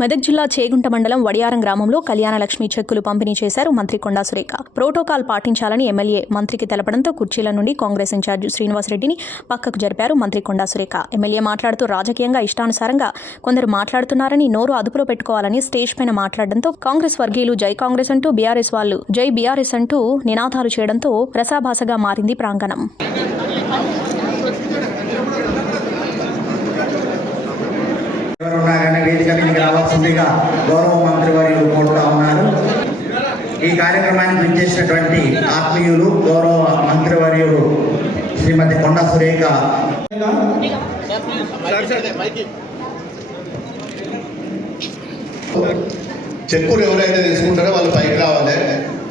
మెదక్ జిల్లా చేగుంట మండలం వడియారం గ్రామంలో కళ్యాణలక్ష్మి చెక్కులు పంపిణీ చేశారు మంత్రి కొండా సురేఖ. ప్రోటోకాల్ పాటించాలని ఎమ్మెల్యే మంత్రికి తెలపడంతో కుర్చీల నుండి కాంగ్రెస్ ఇన్ఛార్జ్ శ్రీనివాసరెడ్డిని పక్కకు జరిపారు మంత్రి కొండా సురేఖ. ఎమ్మెల్యే మాట్లాడుతూ రాజకీయంగా ఇష్టానుసారంగా కొందరు మాట్లాడుతున్నారని నోరు అదుపులో పెట్టుకోవాలని స్టేజ్ పైన మాట్లాడడంతో కాంగ్రెస్ వర్గీయులు జై కాంగ్రెస్ అంటూ బీఆర్ఎస్ వాళ్ళు జై బీఆర్ఎస్ అంటూ నినాదాలు చేయడంతో రసాభాసగా మారింది ప్రాంగణం ఎవరున్నా కానీ వేదిక మీదకి గౌరవ మంత్రి వారిని కోరుతా ఉన్నారు. ఈ కార్యక్రమానికి విచ్చేసినటువంటి ఆత్మీయులు గౌరవ మంత్రివర్యులు శ్రీమతి కొండ సురేఖ. చెక్కులు ఎవరైతే తీసుకుంటారో వాళ్ళు పైకి రావాలి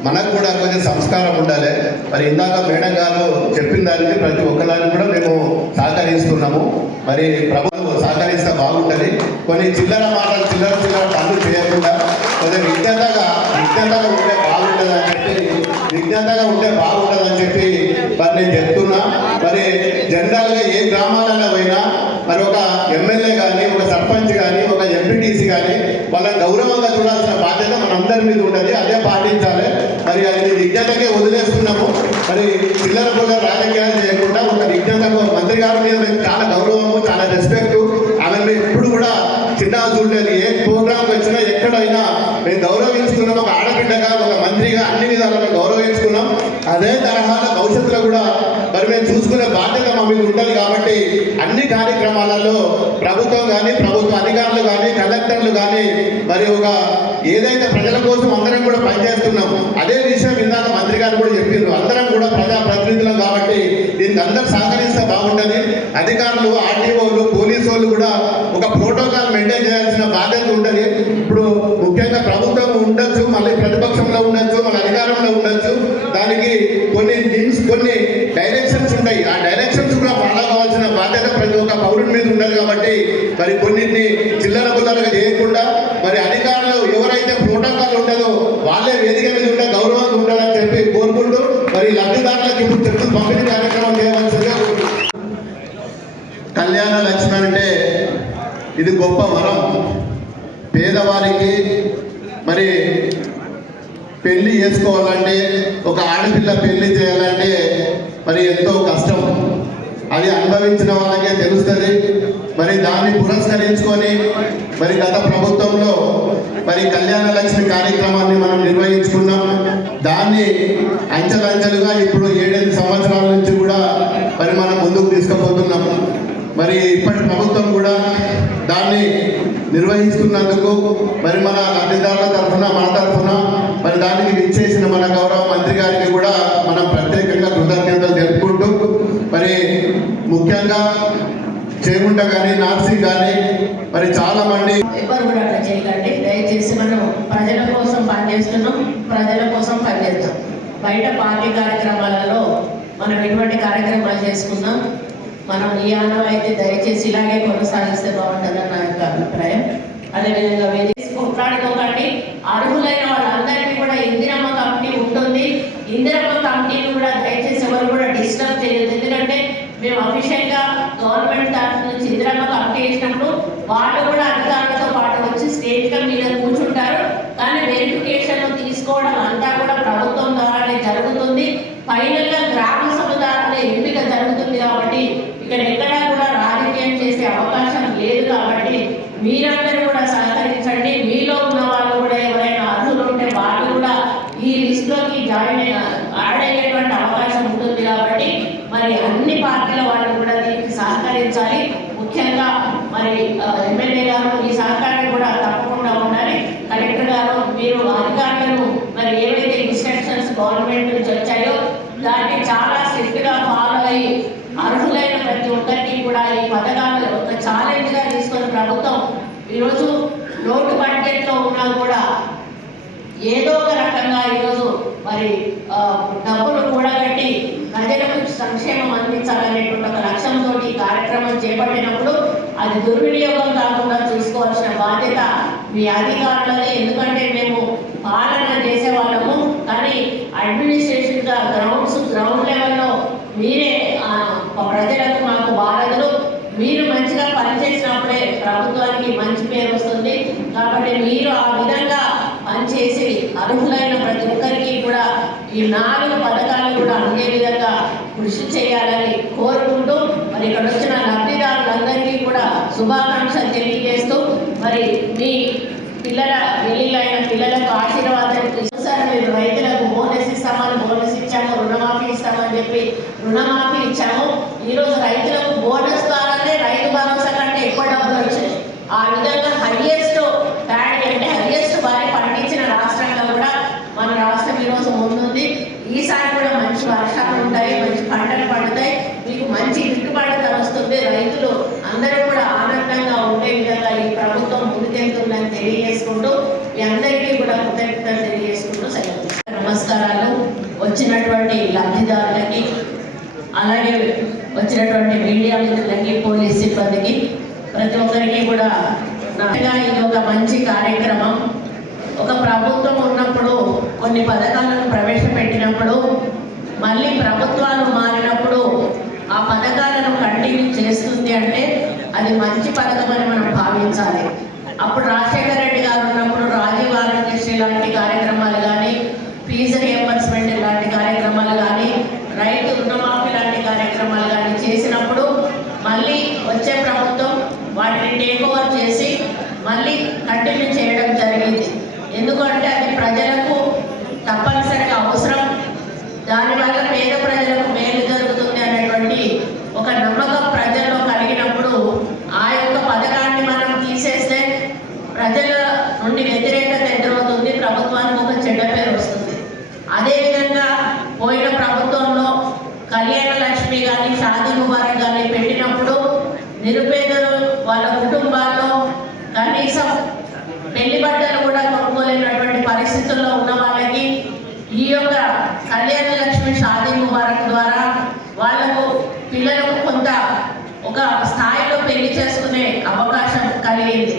మనకు కూడా కొంచెం సంస్కారం ఉండాలి. మరి ఇందాక మేడం గారు చెప్పిన దానికి ప్రతి ఒక్కదానికి కూడా మేము సహకరిస్తున్నాము. మరి ప్రభుత్వం సహకరిస్తే బాగుంటుంది. కొన్ని చిల్లర మాటలు చిల్లర చిల్లర పనులు చేయకుండా కొంచెం విజ్ఞతగా విజ్ఞతగా ఉంటే బాగుంటుంది అని చెప్పి విజ్ఞతగా ఉంటే బాగుంటుంది అని చెప్పి మరి నేను చెప్తున్నా మరి జనరల్గా ఏ గ్రామాలలో పోయినా మరి ఒక ఎమ్మెల్యే కానీ ఒక సర్పంచ్ కానీ ఒక ఎంపీటీసీ కానీ వాళ్ళని గౌరవంగా చూడాల్సిన బాధ్యత మనందరి మీద ఉంటుంది అదే పాటించాలి మరి అది విజ్ఞతకే వదిలేస్తున్నాము మరి చిల్లర పుల్లర రాజకీయాలు చేయకుండా ఒక విజ్ఞతకు మంత్రి గారి మీద మేము చాలా గౌరవము చాలా రెస్పెక్ట్ ఆమె మేము ఎప్పుడు కూడా చిన్న ఏ ప్రోగ్రామ్ వచ్చినా ఎక్కడైనా మేము గౌరవించుకున్నాం ఒక ఆడబిడ్డగా ఒక మంత్రిగా అన్ని విధాలుగా గౌరవించుకున్నాం. అదే తరహాలో భవిష్యత్తులో కూడా మరి మేము చూసుకునే బాధ్యత మా మీద ఉంటుంది కాబట్టి అన్ని కార్యక్రమాలలో ప్రభుత్వం కానీ ప్రభుత్వ అధికారులు కానీ కలెక్టర్లు కానీ మరి ఒక ఏదైతే ప్రజల కోసం అందరం కూడా పనిచేస్తున్నాం అదే విషయం ఇందాక మంత్రి గారు కూడా చెప్పిండ్రు అందరం కూడా ప్రజా ప్రతినిధులం కాబట్టి దీనికి అందరు సహకారం బాగుంటుంది అధికారులు ఆర్టీఓలు పోలీసు వాళ్ళు కూడా ఒక ప్రోటోకాల్ మెయింటైన్ చేయాల్సిన బాధ్యత ఉంటుంది ఇప్పుడు ముఖ్యంగా ప్రభుత్వం ఉండొచ్చు మళ్ళీ ప్రతిపక్షంలో ఉండొచ్చు మన అధికారంలో ఉండొచ్చు దానికి కొన్ని థింగ్స్ కొన్ని డైరెక్షన్స్ ఉంటాయి ఆ డైరెక్షన్స్ కూడా ఫాలో కావాల్సిన ఒక పౌరుడి మీద ఉండదు కాబట్టి మరి కొన్నింటిని చిల్లర బుల్లరగా చేయకుండా మరి అధికారులు ఎవరైతే ప్రోటోకాల్ ఉండదో వాళ్ళే వేదిక మీద ఉంటే గౌరవంగా ఉండాలని చెప్పి కోరుకుంటూ మరి లబ్ధిదారులకు ఇప్పుడు చెప్తూ పంపిణీ కార్యక్రమం చేయవలసిందిగా కళ్యాణ లక్ష్మి అంటే ఇది గొప్ప వరం. పేదవారికి మరి పెళ్ళి చేసుకోవాలంటే ఒక ఆడపిల్ల పెళ్ళి చేయాలంటే మరి ఎంతో కష్టం. అది అనుభవించిన వాళ్ళకే తెలుస్తుంది. మరి దాన్ని పురస్కరించుకొని మరి గత ప్రభుత్వంలో మరి కళ్యాణ లక్ష్మి కార్యక్రమాన్ని మనం నిర్వహించుకున్నాం. దాన్ని అంచెలంచెలుగా ఇప్పుడు ఏడెనిమిది సంవత్సరాల నుంచి కూడా మరి మనం ముందుకు తీసుకుపోతున్నాం. మరి ఇప్పటి ప్రభుత్వం కూడా దాన్ని నిర్వహిస్తున్నందుకు మరి మన లబ్ధిదారుల తరఫున మన తరఫున మరి దానికి విచ్చేసిన మన గౌరవ మంత్రి గారికి కూడా మనం ప్రత్యేకంగా కృతజ్ఞతలు తెలుపుకుంటూ మరి ముఖ్యంగా చేగుంట కానీ నార్సీ కానీ మరి చాలా మంది ఎవరు కూడా అట్లా చేయకండి. దయచేసి మనం ప్రజల కోసం పనిచేస్తున్నాం. ప్రజల కోసం పనిచేద్దాం. బయట పార్టీ కార్యక్రమాలలో మనం ఎటువంటి కార్యక్రమాలు చేసుకున్నాం? మనం ఈ అయితే దయచేసి ఇలాగే కొనసాగిస్తే బాగుంటుందని నా యొక్క అభిప్రాయం. అదేవిధంగా వేదిక కొట్లాడుకోకండి. అర్హులైన వాళ్ళందరికీ కూడా ఇందిరమ్మ కంపెనీ ఉంటుంది. ఇందిరమ్మ కంపెనీని కూడా దయచేసి ఎవరు కూడా డిస్టర్బ్ చేయదు ఎందుకంటే మేము అఫీషియల్గా గవర్నమెంట్ తరఫు నుంచి ఇందిరమ్మ కంపెనీ వేసినప్పుడు వాళ్ళు కూడా అధికారులతో పాటు వచ్చి స్టేజ్ మీద కూర్చుంటారు. కానీ వెరిఫికేషన్ తీసుకోవడం అంతా కూడా ప్రభుత్వం ద్వారానే జరుగుతుంది. ఫైనల్గా గ్రామ ద్వారానే ఎంపిక జరుగుతుంది కాబట్టి ఇక్కడ ఎక్కడా కూడా రాజకీయం చేసే అవకాశం లేదు కాబట్టి మీరందరూ కూడా సహకరించండి మీలో ఉన్న వాళ్ళు కూడా ఎవరైనా అర్హులు ఉంటే వాళ్ళు కూడా ఈ లిస్ట్లోకి జాయిన్ అయిన యాడ్ అయ్యేటువంటి అవకాశం ఉంటుంది కాబట్టి మరి అన్ని పార్టీల వాళ్ళు కూడా దీనికి సహకరించాలి ముఖ్యంగా మరి ఆ, ఎమ్మెల్యే గారు ఈ సహకారం కూడా తప్పకుండా ఉండాలి కలెక్టర్ గారు మీరు అధికారులను మరి ఏవైతే ఇన్స్ట్రక్షన్స్ గవర్నమెంట్ నుంచి వచ్చాయో దాన్ని చాలా స్ట్రిక్ట్గా ఫాలో అయ్యి అర్హులైన ప్రతి ఒక్కరికి కూడా ఈ పథకాలు ఒక ఛాలెంజ్గా తీసుకున్న ప్రభుత్వం ఈరోజు లోటు బడ్జెట్లో ఉన్నా కూడా ఏదో ఒక రకంగా ఈరోజు మరి డబ్బులు డబ్బులు కూడగట్టి ప్రజలకు సంక్షేమం అందించాలనేటువంటి ఒక లక్ష్యంతో ఈ కార్యక్రమం చేపట్టినప్పుడు అది దుర్వినియోగం కాకుండా చూసుకోవాల్సిన బాధ్యత మీ అధికారులదే. ఎందుకంటే మేము పాలన చేసే వాళ్ళము కానీ అడ్మినిస్ట్రేషన్ గ్రౌండ్స్ గ్రౌండ్ లెవెల్లో మీరే ప్రజలకు మాకు బాధలు మీరు మంచిగా పనిచేసినప్పుడే ప్రభుత్వానికి మంచి పేరు వస్తుంది. కాబట్టి మీరు ఆ విధంగా పనిచేసి అర్హులైన ప్రతి ఒక్కరికి కూడా ఈ నాలుగు పథకాలు కూడా అందే విధంగా కృషి చేయాలని కోరుకుంటూ మరి ఇక్కడ వచ్చిన లబ్ధిదారులందరికీ కూడా శుభాకాంక్షలు తెలియజేస్తూ మరి మీ పిల్లల పెళ్ళిళ్ళైన పిల్లలకు ఆశీర్వాదం సార్ మీరు రైతులకు బోనస్ ఇస్తామని బోనస్ ఇచ్చాము రుణమాఫీ ఇస్తామని చెప్పి రుణమాఫీ ఇచ్చాము ఈరోజు రైతులకు బోనస్ ద్వారానే రైతు భరోసా కంటే ఎక్కువ డబ్బులు వచ్చాయి ఆ విధంగా హైయెస్ట్ ప్యాడీ అంటే హైయెస్ట్ వరి పండించిన రాష్ట్రంగా కూడా మన రాష్ట్రం ఈరోజు ముందుంది ఈసారి కూడా మంచి వర్షాలు ఉంటాయి మంచి పంటలు పండుతాయి మీకు మంచి గిట్టుబాటు ధర వస్తుంది రైతులు అందరూ కూడా ఆనందంగా ఉండే విధంగా ఈ ప్రభుత్వం ముందుకెళ్తుందని తెలియజేసుకుంటూ మీ అందరికీ కూడా కృతజ్ఞతలు తెలియజేసుకుంటూ సెలవు తీసుకుంటాను. నమస్కారాలు వచ్చినటువంటి లబ్ధిదారులకి అలాగే వచ్చినటువంటి మీడియా మిత్రులకి పోలీస్ సిబ్బందికి ప్రతి ఒక్కరికి కూడా నాగా ఇది ఒక మంచి కార్యక్రమం. ఒక ప్రభుత్వం ఉన్నప్పుడు కొన్ని పథకాలను ప్రవేశపెట్టినప్పుడు మళ్ళీ ప్రభుత్వాలు మారినప్పుడు ఆ పథకాలను కంటిన్యూ చేస్తుంది అంటే అది మంచి పథకం అని మనం భావించాలి. అప్పుడు రాజశేఖర రెడ్డి గారు ఉన్నప్పుడు రాజీవ్ ఆరోగ్యశ్రీ లాంటి కార్యక్రమాలు కానీ ఫీజు రియంబర్స్మెంట్ లాంటి కార్యక్రమాలు కానీ రైతు రుణమాఫీ లాంటి కార్యక్రమాలు కానీ చేసినప్పుడు మళ్ళీ వచ్చే ప్రభుత్వం వాటిని టేక్ ఓవర్ చేసి మళ్ళీ కంటిన్యూ చేయడం జరిగింది ఎందుకంటే అది ప్రజలకు తప్పనిసరిగా అవసరం దానివల్ల పేద ప్రజలకు మేలు జరుగుతుంది అనేటువంటి ఒక నమ్మకం ప్రజల్లో కలిగినప్పుడు ఆ యొక్క పథకాన్ని మనం తీసేస్తే ప్రజల నుండి వ్యతిరేకత ఎదురవుతుంది ప్రభుత్వానికి ఒక చెడ్డ పేరు వస్తుంది అదేవిధంగా పోయిన ప్రభుత్వంలో కళ్యాణ లక్ష్మి కానీ షాదీ ముబారక్ కానీ పెట్టినప్పుడు నిరుపేదలు వాళ్ళ కుటుంబాల్లో కనీసం పెళ్ళి బట్టలు కూడా పరిస్థితుల్లో ఉన్న వాళ్ళకి ఈ యొక్క కళ్యాణ లక్ష్మి షాదీ ముబారక్ ద్వారా వాళ్ళకు పిల్లలకు కొంత ఒక స్థాయిలో పెళ్ళి చేసుకునే అవకాశం కలిగింది.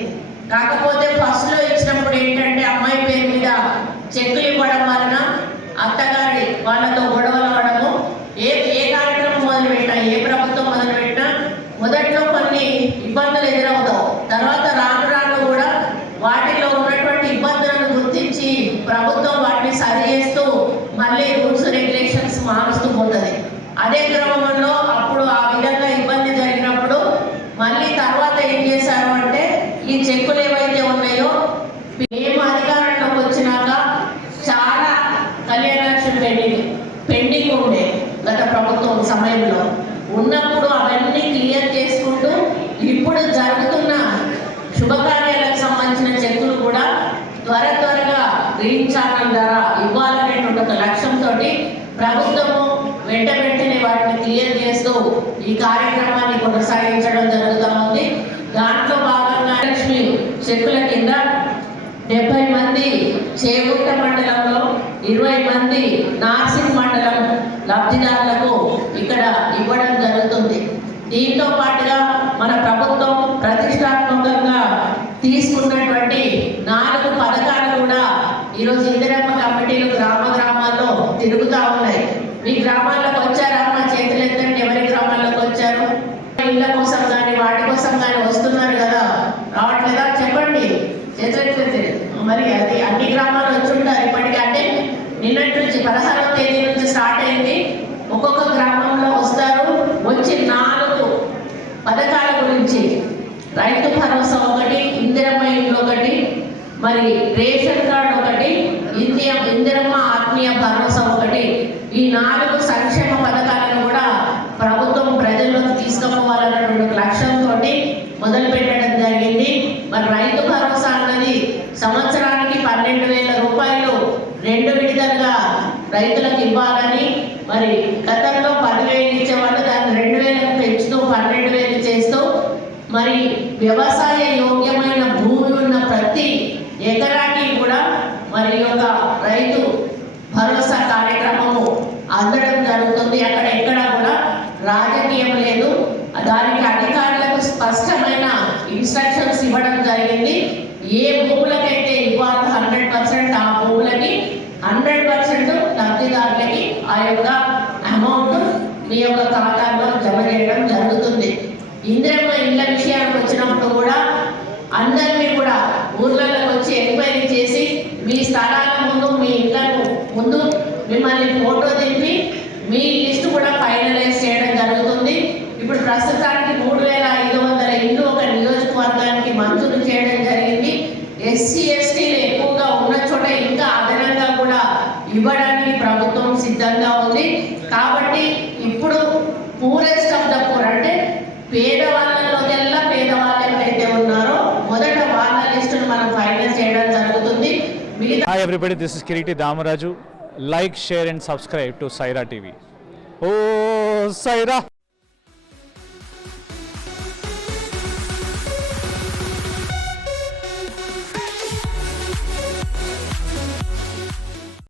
కాకపోతే ఫస్ట్లో ఇచ్చినప్పుడు ఏంటంటే అమ్మాయి పేరు మీద చెక్కులు ఇవ్వడం వలన అత్తగారి వాళ్ళతో గొడవలు అవ్వడము ఏ ఏ కార్యక్రమం మొదలు పెట్టినా ఏ ప్రభుత్వం మొదలు పెట్టినా మొదట్లో కొన్ని ఇబ్బందులు ఎదురవుతావు తర్వాత రాను రాను కూడా వాటిలో ఉన్నటువంటి ఇబ్బందులను గుర్తించి ప్రభుత్వం వాటిని సరి చేస్తూ మళ్ళీ రూల్స్ రెగ్యులేషన్స్ మారుస్తూ పోతుంది అదే క్రమంలో అప్పుడు ఆ విధంగా ఇబ్బంది జరిగినప్పుడు మళ్ళీ తర్వాత ఏం చేశారు అంటే ఈ చెక్కులు ఏవైతే ఉన్నాయో మేము అధికారంలోకి వచ్చినాక చాలా కళ్యాణ లక్ష్మి పెండింగ్ పెండింగ్ ఉండే గత ప్రభుత్వం సమయంలో ఉన్నప్పుడు అవన్నీ క్లియర్ చేసుకుంటూ ఇప్పుడు జరుగుతున్న శుభకార్యాలకు సంబంధించిన చెక్కులు కూడా త్వర త్వరగా గ్రీన్ ఛానల్ ద్వారా ఇవ్వాలనేటువంటి ఒక లక్ష్యంతో ప్రభుత్వము వెంట వెంటనే వాటిని క్లియర్ చేస్తూ ఈ కార్యక్రమాన్ని కొనసాగించడం జరుగుతూ ఉంది. దాంట్లో భాగంగా లక్ష్మి చెక్కుల కింద డెబ్బై మంది చేగుట్ట మండలంలో ఇరవై మంది నార్సింగ్ మండలం లబ్ధిదారులకు ఇక్కడ ఇవ్వడం జరుగుతుంది. దీంతో పాటుగా మన ప్రభుత్వం ప్రతిష్టాత్మకంగా తీసుకున్నట్టు నాలుగు పథకాలు కూడా ఈరోజు ఇందిరమ్మ కమిటీలు గ్రామ గ్రామాల్లో ఉన్నాయి మీ గ్రామాల్లోకి వచ్చారా? మా చేతులు ఎత్తండి ఎవరి గ్రామాల్లోకి వచ్చారు? ఇళ్ళ కోసం కానీ వాటి కోసం కానీ వస్తున్నారు కదా. రావట్లేదా? చెప్పండి. చేతులెత్తండి మరి అది అన్ని గ్రామాలు వచ్చి ఉంటారు ఇప్పటికీ. అంటే నిన్నటి నుంచి పదహారవ తేదీ నుంచి స్టార్ట్ అయింది. ఒక్కొక్క గ్రామంలో వస్తారు. వచ్చి నాలుగు పథకాల గురించి. రైతు భరోసా ఒకటి ఇందిరమ్మ ఇల్లు ఒకటి. మరి రేషన్ కార్డు ఒకటి ఇందిరమ్మ ఆత్మీయ భరోసా ఒకటి. ఈ నాలుగు సంక్షేమ పథకాలను కూడా ప్రభుత్వం ప్రజల్లోకి తీసుకుపోవాలన్నటువంటి లక్ష్యంతో మొదలు పెట్టడం జరిగింది. మరి రైతు భరోసా అన్నది సంవత్సరానికి పన్నెండు వేల రూపాయలు రెండు విడతలుగా రైతులకు ఇవ్వాలని మరి గతంలో పదివేలు ఇచ్చేవాళ్ళు దాన్ని రెండు వేలకు పెంచుతూ పన్నెండు వేలు చేస్తూ మరి వ్యవసాయ యోగ్యమైన భూమి ఉన్న ప్రతి ఎకరాకి కూడా మరి యొక్క రైతు భరోసా కార్యక్రమము అందడం జరుగుతుంది. అక్కడ ఎక్కడ కూడా రాజకీయం లేదు. దానికి అధికారులకు స్పష్టమైన ఇన్స్ట్రక్షన్స్ ఇవ్వడం జరిగింది. ఏ భూములకైతే ఇవ్వాలో హండ్రెడ్ పర్సెంట్ ఆ భూములకి హండ్రెడ్ పర్సెంట్ లబ్ధిదారులకి ఆ యొక్క అమౌంట్ మీ యొక్క ఖాతాలో జమ చేయడం జరుగుతుంది. ఇందిరమ్మ ఇళ్ళ విషయానికి వచ్చినప్పుడు కూడా అందరూ కూడా ఊర్లలోకి వచ్చి ఎంక్వైరీ చేసి మీ స్థలాల ముందు మీ ఇళ్ళకు ముందు మిమ్మల్ని ఫోటో దింపి మీ లిస్టు కూడా ఫైనలైజ్ చేయడం జరుగుతుంది ఇప్పుడు ప్రస్తుతానికి మూడు వేల ఐదు వందల ఇల్లు ఒక నియోజకవర్గానికి మంజూరు చేయడం జరిగింది. ఎస్సీ ఎస్టీలు ఎక్కువగా ఉన్న చోట ఇంకా అదనంగా కూడా ఇవ్వడానికి ప్రభుత్వం సిద్ధంగా ఉంది. కాబట్టి ఇప్పుడు పూరెస్ట్ ఆఫ్ ద పూర్ అంటే పేదవాళ్ళలోకెల్లా పేదవాళ్ళు ఎవరైతే ఉన్నారో మొదట వాళ్ళ లిస్టును మనం ఫైనల్ చేయడం జరుగుతుంది. మిగతా everybody this is Kireeti Damaraju like share and subscribe to Saira TV oh Sye Raa